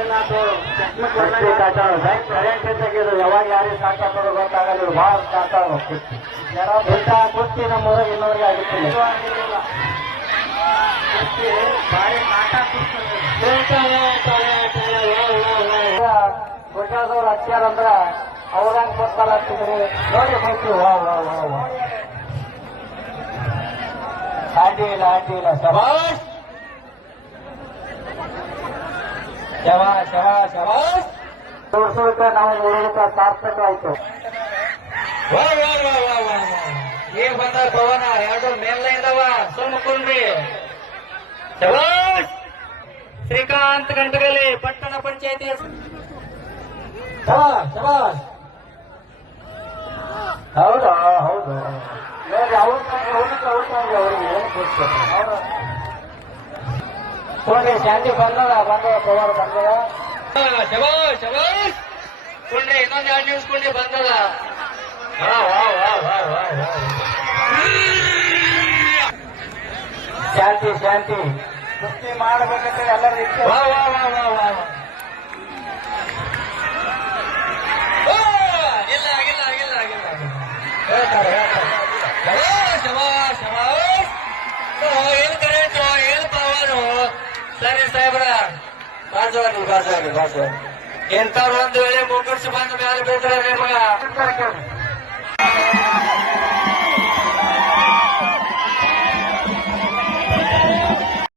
ಏನಾದ್ರು ಯಾವಾಗ ಯಾರಿಗೆ ಸಾಕಾಗೋದು ಗೊತ್ತಾಗಲ್ಲ, ಭಾಳ ಸಾಕಾಗ ಕುಸ್ತಿ ನಮ್ಮೂರಾಗ ಇನ್ನೋರಿಗೆ ಆಗುತ್ತಿಲ್ಲ. ಗುಜರಾದವ್ರು ಹಚ್ಚಾರ ಅಂದ್ರ ಅವ್ರಂಗ್ ಕೊಡ್ತಾರ ಹಚ್ಚಿದ್ರಿ ನೋಡಿ ಹೋಗ್ತೀವಿ. ಅಡ್ಡಿ ಇಲ್ಲ ಶಬಾಷ್ ಶಬಾಷ್. 200 ರೂಪಾಯಿ ನಾವು 100 ರೂಪಾಯಿ ಸಾರ್ಥಕ ಆಯ್ತು. ಈಗ ಬಂದ ಪವನ ಎರಡು ಮೇಲ್ನ ಇದಾವ ಸೋಮಕುಂಡ್ರಿ. ಶಬಾಷ್ ಶ್ರೀಕಾಂತ್ ಗಂಟಗಲಿ ಪಟ್ಟಣ ಪಂಚಾಯತಿ. ಶಬಾಷ್. ಹೌದು ಅವ್ರಿಗೆ ಏನು ಕೊಡ್ತಾರೆ ನೋಡಿ. ಶಾಂತಿ ಬಂದದ ಪವರ್ ಬಂದದ. ಶಬಾಷ್ ಕುಂಡ್ರಿ ಇನ್ನೊಂದು 2 ನಿಮಿಷ ಕುಂಡ್ರಿ ಬಂದದ. ಶಾಂತಿ ಕುಸ್ತಿ ಮಾಡಬೇಕಂತ ಎಲ್ಲರೂ ಇತ್ತು. ಹೇಳ್ತಾರೆ ಏನು ಕರೆಂಟು ಏನು ಪವರು. ಸರಿ ಸಾಹೇಬ್ರ ಬಾಜು ಎಂತವ್ರು ಒಂದು ವೇಳೆ ಮುಗುಡ್ಸಿ ಬಂದ ಮೇಲೆ ಬೇಡ್ರೆ ನಿಮಗ